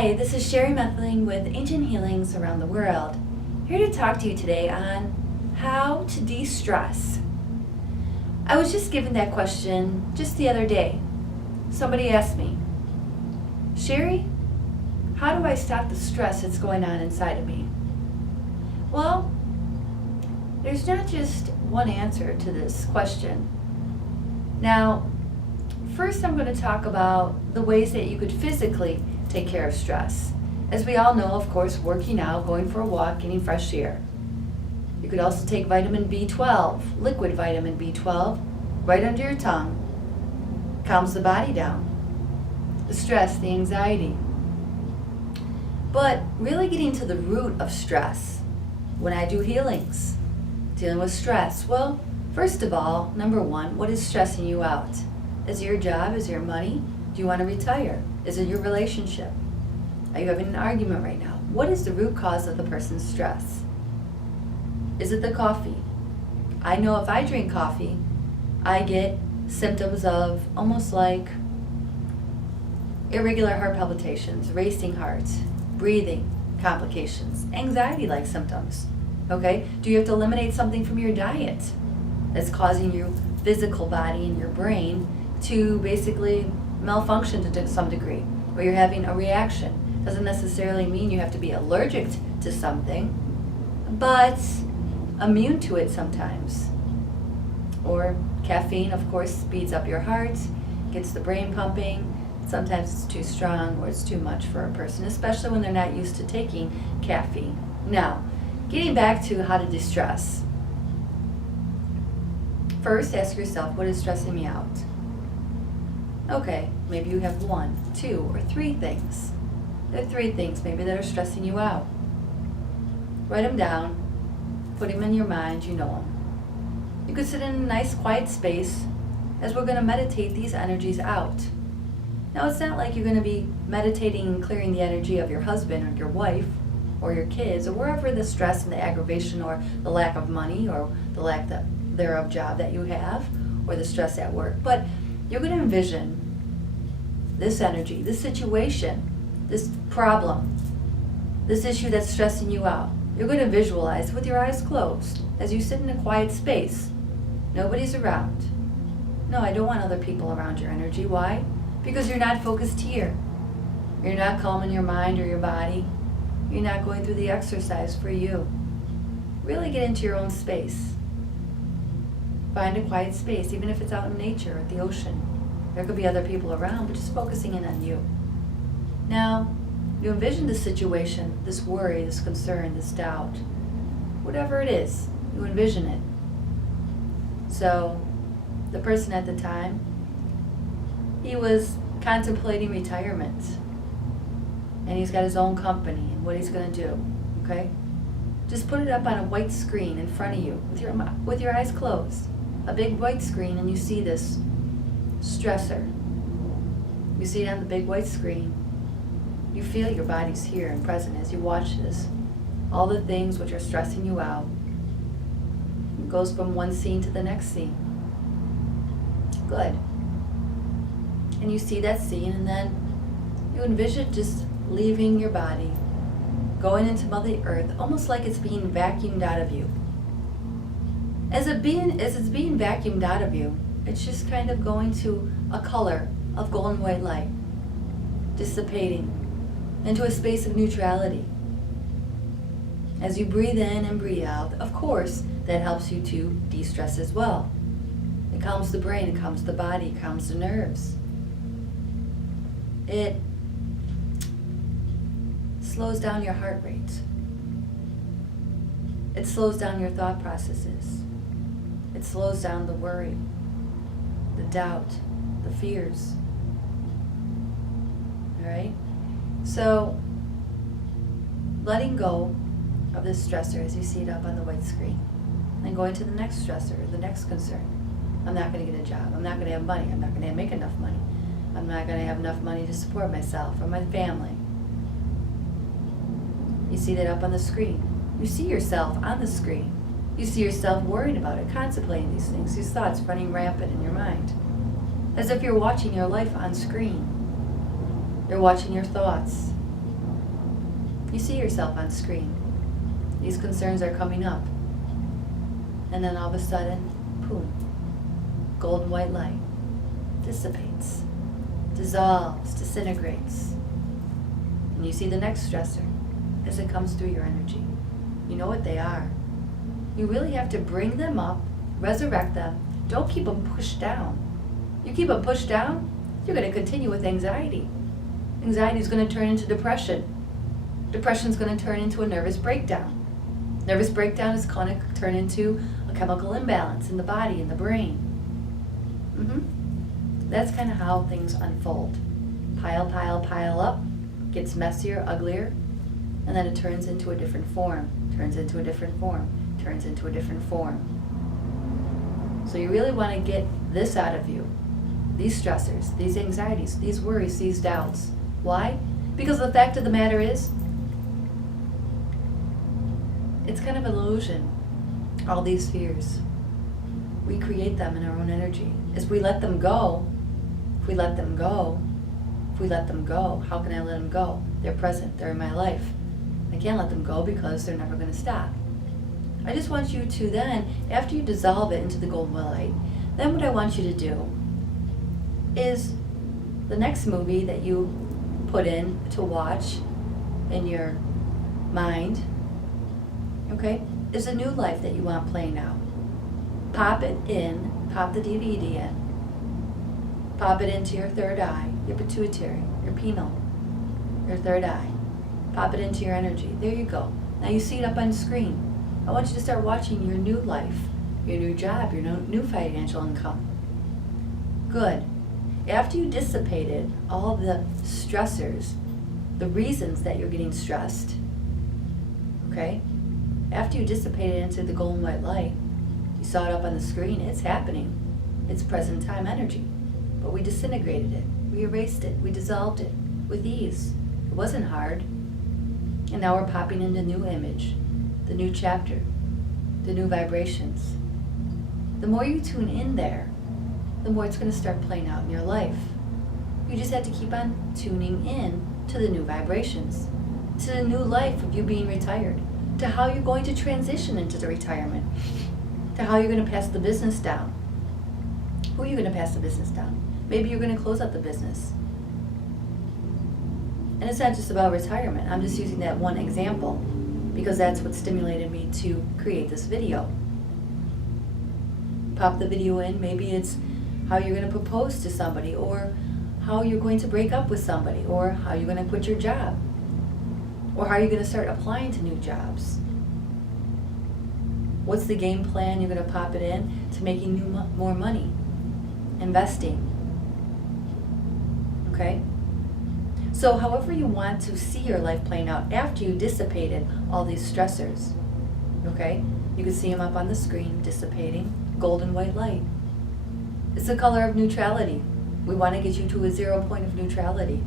Hi, this is Sherry Methling with Ancient Healings Around the World, here to talk to you today on how to de-stress. I was just given that question just the other day. Somebody asked me, Sherry, how do I stop the stress that's going on inside of me? Well, there's not just one answer to this question. Now, first I'm going to talk about the ways that you could physically take care of stress. As we all know, of course, working out, going for a walk, getting fresh air. You could also take vitamin B12, liquid vitamin B12, right under your tongue. Calms the body down. The stress, the anxiety. But really getting to the root of stress, when I do healings, dealing with stress, well, first of all, number one, what is stressing you out? Is it your job? Is it your money? Do you want to retire? Is it your relationship? Are you having an argument right now? What is the root cause of the person's stress? Is it the coffee? I know if I drink coffee, I get symptoms of almost like irregular heart palpitations, racing heart, breathing complications, anxiety-like symptoms. Okay? Do you have to eliminate something from your diet that's causing your physical body and your brain to basically malfunction to some degree, or you're having a reaction? Doesn't necessarily mean you have to be allergic to something, but immune to it sometimes. Or caffeine, of course, speeds up your heart, gets the brain pumping. Sometimes it's too strong or it's too much for a person, especially when they're not used to taking caffeine. Now, getting back to how to de-stress. First, ask yourself, what is stressing me out? Okay, maybe you have 1, 2, or 3 things. There are 3 things maybe that are stressing you out. Write them down, put them in your mind, you know them. You could sit in a nice quiet space as we're going to meditate these energies out. Now, it's not like you're going to be meditating and clearing the energy of your husband or your wife or your kids or wherever the stress and the aggravation or the lack of money or the lack thereof job that you have or the stress at work. But you're going to envision this energy, this situation, this problem, this issue that's stressing you out. You're going to visualize with your eyes closed as you sit in a quiet space. Nobody's around. No, I don't want other people around your energy. Why? Because you're not focused here. You're not calming your mind or your body. You're not going through the exercise for you. Really get into your own space. Find a quiet space, even if it's out in nature, at the ocean. There could be other people around, but just focusing in on you. Now, you envision this situation, this worry, this concern, this doubt, whatever it is, you envision it. So, the person at the time, he was contemplating retirement. And he's got his own company and what he's going to do, okay? Just put it up on a white screen in front of you with your eyes closed. A big white screen, and you see this stressor. You see it on the big white screen. You feel your body's here and present as you watch this. All the things which are stressing you out. It goes from one scene to the next scene. Good. And you see that scene, and then you envision just leaving your body, going into Mother Earth, almost like it's being vacuumed out of you. As it's being vacuumed out of you, it's just kind of going to a color of golden white light, dissipating into a space of neutrality. As you breathe in and breathe out, of course, that helps you to de-stress as well. It calms the brain, it calms the body, it calms the nerves. It slows down your heart rate. It slows down your thought processes. It slows down the worry, the doubt, the fears. All right? So, letting go of this stressor as you see it up on the white screen. Then going to the next stressor, the next concern. I'm not going to get a job. I'm not going to have money. I'm not going to make enough money. I'm not going to have enough money to support myself or my family. You see that up on the screen. You see yourself on the screen. You see yourself worried about it, contemplating these things, these thoughts running rampant in your mind. As if you're watching your life on screen. You're watching your thoughts. You see yourself on screen. These concerns are coming up. And then all of a sudden, boom, golden white light dissipates, dissolves, disintegrates. And you see the next stressor as it comes through your energy. You know what they are. You really have to bring them up, resurrect them. Don't keep them pushed down. You keep them pushed down, you're going to continue with anxiety. Anxiety is going to turn into depression. Depression is going to turn into a nervous breakdown. Nervous breakdown is going to turn into a chemical imbalance in the body, in the brain. That's kind of how things unfold. Pile up, gets messier, uglier, and then it turns into a different form, turns into a different form, turns into a different form. So you really want to get this out of you. These stressors, these anxieties, these worries, these doubts. Why? Because the fact of the matter is, it's kind of an illusion. All these fears, we create them in our own energy. As we let them go, if we let them go, how can I let them go? They're present, they're in my life. I can't let them go because they're never going to stop. I just want you to then, after you dissolve it into the golden light, then what I want you to do is the next movie that you put in to watch in your mind, okay, is a new life that you want playing out. Pop it in, pop the DVD in, pop it into your third eye, your pituitary, your pineal, your third eye. Pop it into your energy. There you go. Now you see it up on screen. I want you to start watching your new life, your new job, your new financial income. Good. After you dissipated all the stressors, the reasons that you're getting stressed, okay? After you dissipate it into the golden white light, you saw it up on the screen, it's happening. It's present time energy. But we disintegrated it, we erased it, we dissolved it with ease. It wasn't hard. And now we're popping into new image, the new chapter, the new vibrations. The more you tune in there, the more it's going to start playing out in your life. You just have to keep on tuning in to the new vibrations, to the new life of you being retired, to how you're going to transition into the retirement, to how you're going to pass the business down. Who are you going to pass the business down? Maybe you're going to close out the business. And it's not just about retirement. I'm just using that one example because that's what stimulated me to create this video. Pop the video in. Maybe it's how you're going to propose to somebody, or how you're going to break up with somebody, or how you're going to quit your job, or how you're going to start applying to new jobs. What's the game plan you're going to pop it in to making more money? Investing. Okay? So however you want to see your life playing out after you dissipated all these stressors, okay? You can see them up on the screen, dissipating, golden white light. It's the color of neutrality. We want to get you to a 0 point of neutrality.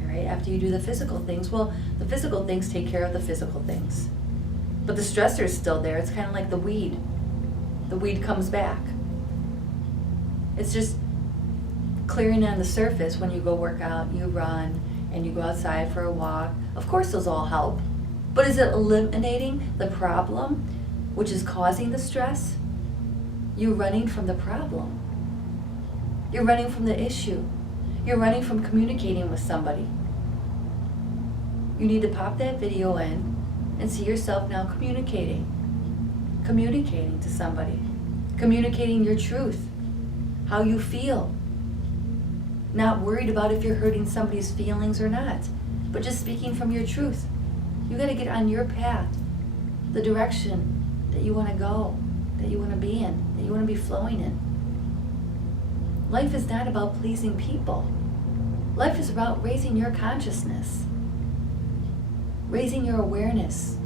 All right, after you do the physical things, well, the physical things take care of the physical things. But the stressor is still there. It's kind of like the weed. The weed comes back. It's just clearing on the surface when you go work out, you run, and you go outside for a walk. Of course those all help. But is it eliminating the problem, which is causing the stress? You're running from the problem. You're running from the issue. You're running from communicating with somebody. You need to pop that video in and see yourself now communicating to somebody, communicating your truth, how you feel. Not worried about if you're hurting somebody's feelings or not, but just speaking from your truth. You got to get on your path, the direction that you want to go, that you want to be in, that you want to be flowing in. Life is not about pleasing people. Life is about raising your consciousness, raising your awareness,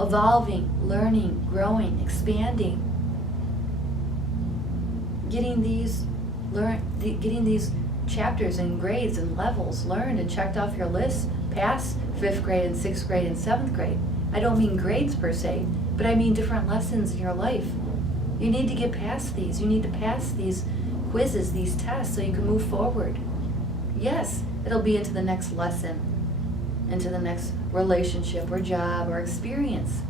evolving, learning, growing, expanding, getting these chapters and grades and levels learned and checked off your list, past 5th grade and 6th grade and 7th grade. I don't mean grades per se, but I mean different lessons in your life. You need to get past these. You need to pass these quizzes, these tests, so you can move forward. Yes, it'll be into the next lesson into the next relationship or job or experience.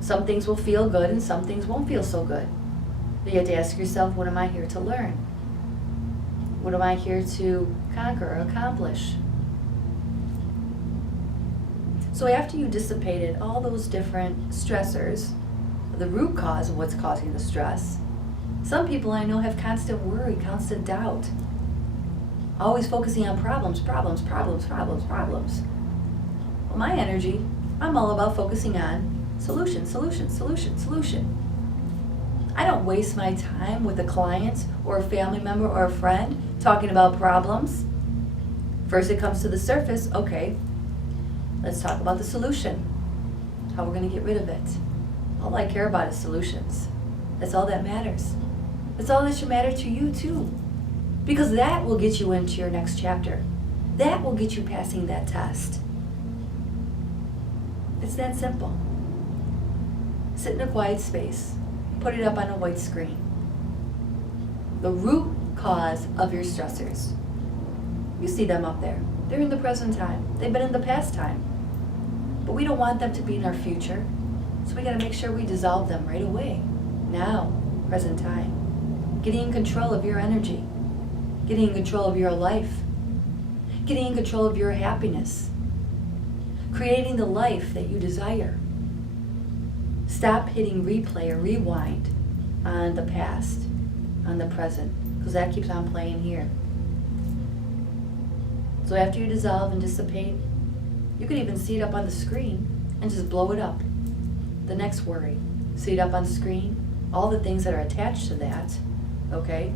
Some things will feel good and some things won't feel so good. But you have to ask yourself, what am I here to learn? What am I here to conquer or accomplish? So after you dissipated all those different stressors, the root cause of what's causing the stress, some people I know have constant worry, constant doubt, always focusing on problems. Well, my energy, I'm all about focusing on solution. I don't waste my time with a client or a family member or a friend talking about problems. First it comes to the surface, okay, let's talk about the solution, how we're going to get rid of it. All I care about is solutions. That's all that matters. That's all that should matter to you too. Because that will get you into your next chapter. That will get you passing that test. It's that simple. Sit in a quiet space. Put it up on a white screen. The root cause of your stressors. You see them up there. They're in the present time. They've been in the past time. But we don't want them to be in our future. So we got to make sure we dissolve them right away. Now, present time. Getting in control of your energy. Getting in control of your life. Getting in control of your happiness. Creating the life that you desire. Stop hitting replay or rewind on the past, on the present, because that keeps on playing here. So after you dissolve and dissipate, you can even see it up on the screen and just blow it up. The next worry, see it up on the screen, all the things that are attached to that, okay?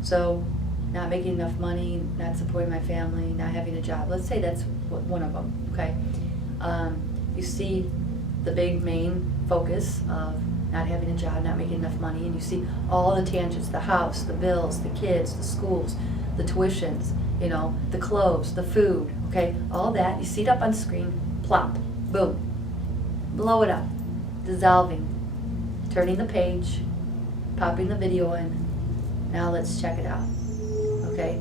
So not making enough money, not supporting my family, not having a job. Let's say that's one of them, okay? You see the big main focus of not having a job, not making enough money, and you see all the tangents, the house, the bills, the kids, the schools, the tuitions, the clothes, the food, okay? All that, you see it up on screen, plop, boom. Blow it up, dissolving, turning the page, popping the video in. Now let's check it out, okay?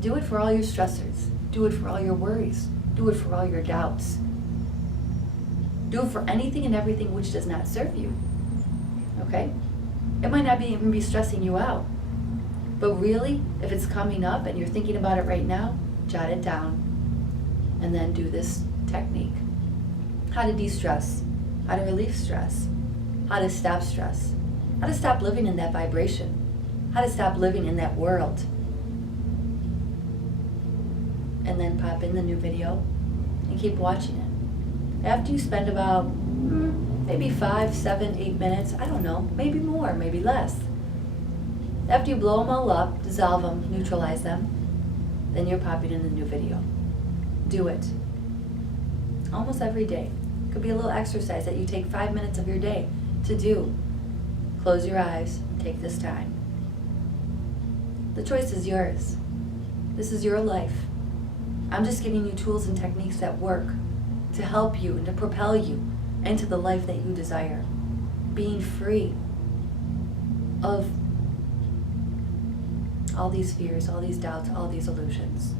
Do it for all your stressors. Do it for all your worries. Do it for all your doubts. Do it for anything and everything which does not serve you, okay? It might not even be stressing you out, but really, if it's coming up and you're thinking about it right now, jot it down and then do this technique. How to de-stress, how to relieve stress, how to stop stress, how to stop living in that vibration, how to stop living in that world. And then pop in the new video and keep watching it. After you spend about maybe 5, 7, 8 minutes, I don't know, maybe more, maybe less. After you blow them all up, dissolve them, neutralize them, then you're popping in the new video. Do it. Almost every day. Could be a little exercise that you take 5 minutes of your day to do. Close your eyes, take this time. The choice is yours. This is your life. I'm just giving you tools and techniques that work to help you and to propel you into the life that you desire. Being free of all these fears, all these doubts, all these illusions.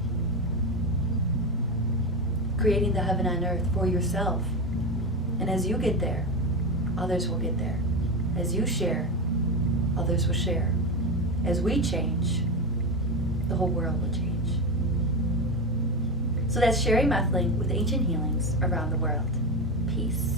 Creating the heaven on earth for yourself. And as you get there, others will get there. As you share, others will share. As we change, the whole world will change. So that's Sherry Methling with Ancient Healings around the world. Peace.